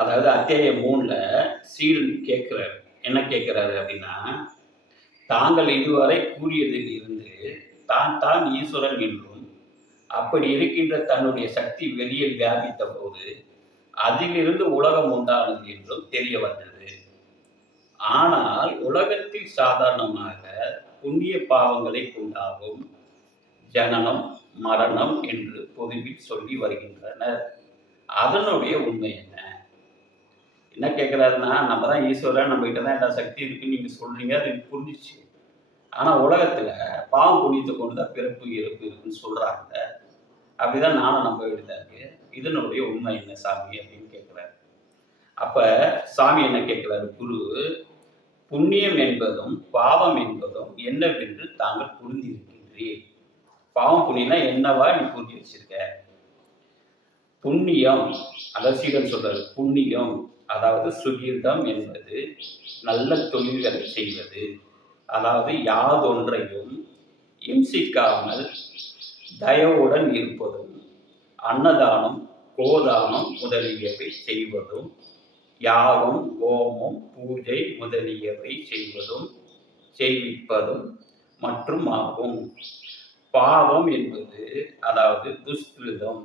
அதாவது அத்தியாயம் 3ல சீடன் கேட்கிறாரு. என்ன கேட்கிறாரு அப்படின்னா, தாங்கள் இதுவரை கூறியதில் இருந்து தான் தான் ஈஸ்வரன் என்றும், அப்படி இருக்கின்ற தன்னுடைய சக்தி வெளியில் வியாபித்த போது, அதிலிருந்து உலகம் உண்டானது என்றும் தெரிய வந்தது. ஆனால் உலகத்தில் சாதாரணமாக புண்ணிய பாவங்களை உண்டாகும் ஜனனம், மரணம் என்று பொதுவில் சொல்லி வருகின்றனர். அதனுடைய உண்மை என்ன? என்ன கேட்குறாருன்னா, நம்ம தான் ஈஸ்வரன், நம்மகிட்ட தான் எல்லா சக்தி இருக்குன்னு நீங்க சொல்றீங்க. அது எனக்கு புரிஞ்சிச்சு. ஆனா உலகத்துல பாவம் புண்ணியத்தை கொண்டு தான் பிறப்பு, இறப்பு இருக்குன்னு சொல்றாங்க. அப்படிதான் நானும் நம்ப வேண்டியதா இருக்கு. இதனுடைய உண்மை என்ன சாமி? அப்படின்னு கேட்கிறாரு. அப்ப சாமி என்ன கேட்கிறாரு குரு, புண்ணியம் என்பதும், பாவம் என்பதும் என்னவென்று தாங்கள் புரிந்திருக்கின்றீர். பாவம் புண்ணியம்னா என்னவா நீ புரிஞ்சு வச்சிருக்க? புண்ணியம், அதாவது சீடன் சொல்றாரு, புண்ணியம் அதாவது சுகீர்தம் என்பது நல்ல தொழில்களை செய்வது. அதாவது யாதொன்றையும் இம்சிக்காமல் தயவுடன் இருப்பதும், அன்னதானம், கோதானம் முதலியவை செய்வதும், யாகம், ஹோமம், பூஜை முதலியவை செய்விப்பதும் மற்றும் ஆகும். பாவம் என்பது அதாவது துஷ்கிருதம்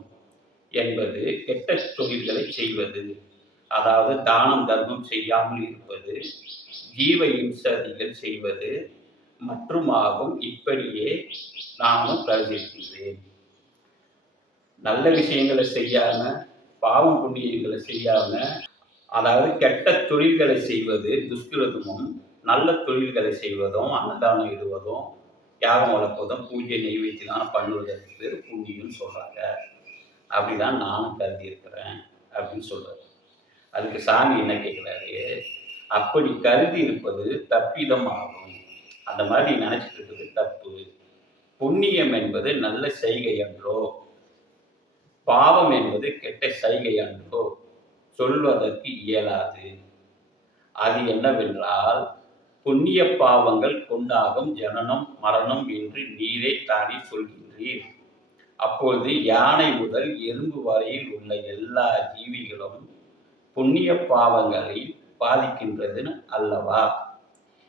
என்பது கெட்ட தொழில்களை செய்வது. அதாவது தானம் தர்மம் செய்யாமல் இருப்பது, ஜீவ இம்சதிகள் செய்வது மற்றும் ஆகும். இப்படியே நானும் கருதியிருக்கின்றேன். நல்ல விஷயங்களை செய்யாம, பாவம் புண்ணியங்களை செய்யாம, அதாவது கெட்ட தொழில்களை செய்வது துஷ்கிருதமும், நல்ல தொழில்களை செய்வதும், அன்னதானம் இடுவதும், யாகம் வளர்ப்பதும், பூஜை நெய்வேத்தியம் பண்ணுவதற்கு பேர் புண்ணியம் சொல்றாங்க. அப்படிதான் நானும் கருதி இருக்கிறேன் அப்படின்னு சொல்றாரு. அதுக்கு சாமி என்ன கேட்கிறாரு, அப்படி கருதி இருப்பது தப்பிதம் ஆகும். அந்த மாதிரி நினைச்சிட்டு இருக்குது தப்பு. புண்ணியம் என்பது நல்ல செய்கை அன்றோ, பாவம் என்பது கெட்ட செய்கை அன்றோ சொல்வதற்கு இயலாது. அது என்னவென்றால், புண்ணிய பாவங்கள் கொண்டாகும் ஜனனம், மரணம் என்று நீரே தானே சொல்கின்றீர். அப்பொழுது யானை முதல் எறும்பு வரையில் உள்ள எல்லா ஜீவிகளும் புண்ணிய பாவங்களை பாதிக்கின்றது அல்லவா?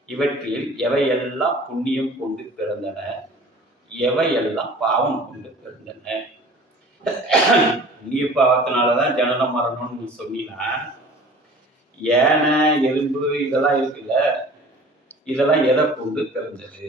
இவற்றில் எவையெல்லாம் புண்ணியம் கொண்டு பிறந்தன, எவையெல்லாம் பாவம் கொண்டு பிறந்தன? புண்ணிய பாவத்தினாலதான் ஜனனம் மரணம்னு நீ சொன்னீங்கன்னா, யானை, எறும்பு இதெல்லாம் இருக்குல்ல, இதெல்லாம் எதை கொண்டு பிறந்தது?